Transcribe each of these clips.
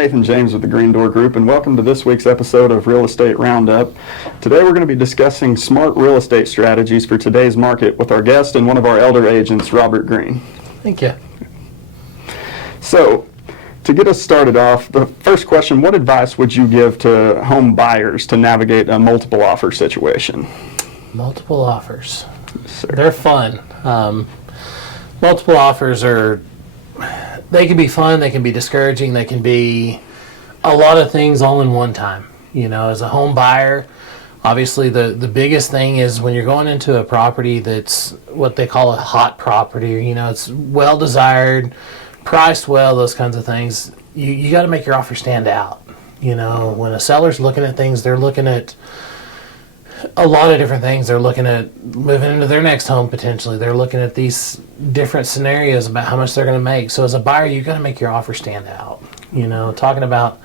Nathan James with the Green Door Group, and welcome to this week's episode of Real Estate Roundup. Today we're going to be discussing smart real estate strategies for today's market with our guest and one of our elder agents, Robert Green. Thank you. So, to get us started off, the first question, what advice would you give to home buyers to navigate a multiple offer situation? Multiple offers. Sir. They're fun. Multiple offers they can be fun, they can be discouraging, they can be a lot of things all in one time. You know, as a home buyer, obviously the biggest thing is when you're going into a property that's what they call a hot property, you know, it's well desired, priced well, those kinds of things. You got to make your offer stand out. You know, when a seller's looking at things, they're looking at a lot of different things. They're looking at moving into their next home potentially. They're looking at these different scenarios about how much they're going to make. So as a buyer, you got to make your offer stand out. You know, talking about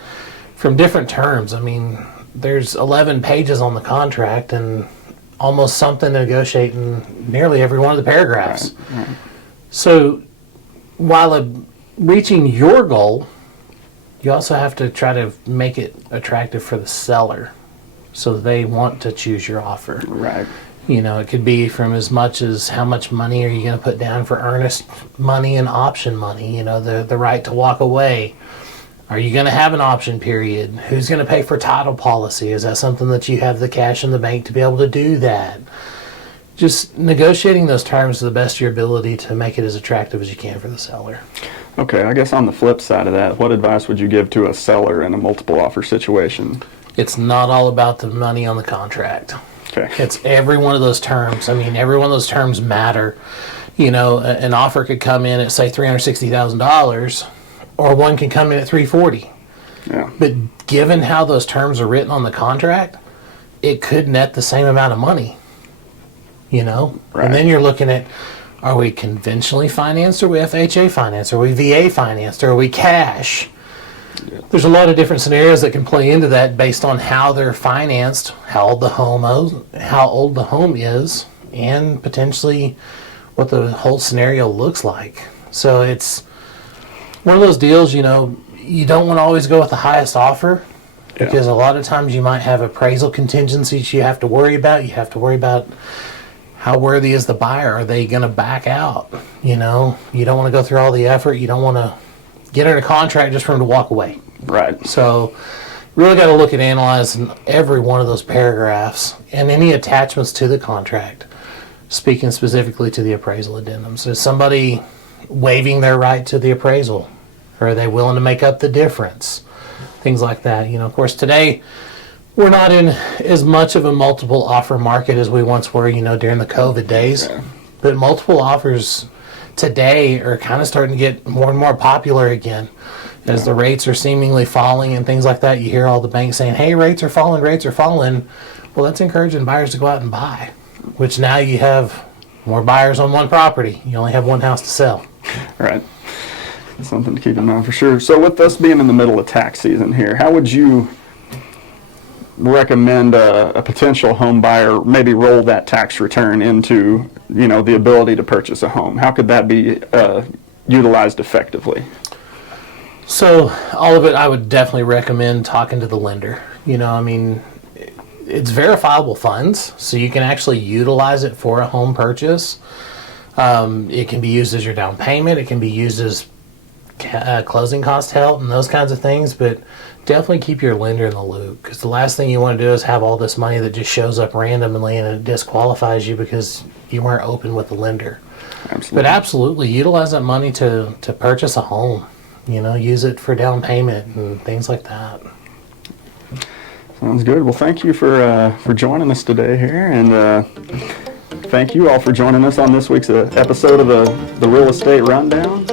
from different terms. I mean, there's 11 pages on the contract and almost something to negotiate in nearly every one of the paragraphs. Right. So while reaching your goal, you also have to try to make it attractive for the seller so they want to choose your offer. Right. You know, it could be from as much as how much money are you going to put down for earnest money and option money, you know, the right to walk away. Are you going to have an option period? Who's going to pay for title policy? Is that something that you have the cash in the bank to be able to do that? Just negotiating those terms to the best of your ability to make it as attractive as you can for the seller. Okay, I guess on the flip side of that, what advice would you give to a seller in a multiple offer situation? It's not all about the money on the contract. Okay. It's every one of those terms. I mean, every one of those terms matter. You know, an offer could come in at, say, $360,000, or one can come in at $340,000. Yeah. But given how those terms are written on the contract, it could net the same amount of money. You know? Right. And then you're looking at, are we conventionally financed, or are we FHA financed, or are we VA financed, or are we cash? There's a lot of different scenarios that can play into that based on how they're financed, how old the home is, and potentially what the whole scenario looks like. So it's one of those deals, you know, you don't want to always go with the highest offer because a lot of times you might have appraisal contingencies you have to worry about. You have to worry about how worthy is the buyer. Are they going to back out? You know, you don't want to go through all the effort. You don't want to get in a contract just for them to walk away. Right. So really got to look at analyzing every one of those paragraphs and any attachments to the contract, speaking specifically to the appraisal addendums. Is somebody waiving their right to the appraisal? Or are they willing to make up the difference? Things like that. You know, of course, today we're not in as much of a multiple offer market as we once were, you know, during the COVID days. Yeah. But multiple offers today are kind of starting to get more and more popular again. As the rates are seemingly falling and things like that, you hear all the banks saying, hey, rates are falling. Well, that's encouraging buyers to go out and buy, which now you have more buyers on one property. You only have one house to sell. Right. Something to keep in mind for sure. So with us being in the middle of tax season here, how would you recommend a potential home buyer maybe roll that tax return into, you know, the ability to purchase a home? How could that be utilized effectively? So all of it, I would definitely recommend talking to the lender. You know, I mean, it's verifiable funds, so you can actually utilize it for a home purchase. It can be used as your down payment. It can be used as closing cost help and those kinds of things, but definitely keep your lender in the loop, because the last thing you want to do is have all this money that just shows up randomly and it disqualifies you because you weren't open with the lender. Absolutely. But absolutely utilize that money to purchase a home. You know, use it for down payment and things like that. Sounds good. Well, thank you for joining us today here, and thank you all for joining us on this week's episode of the Real Estate Rundown.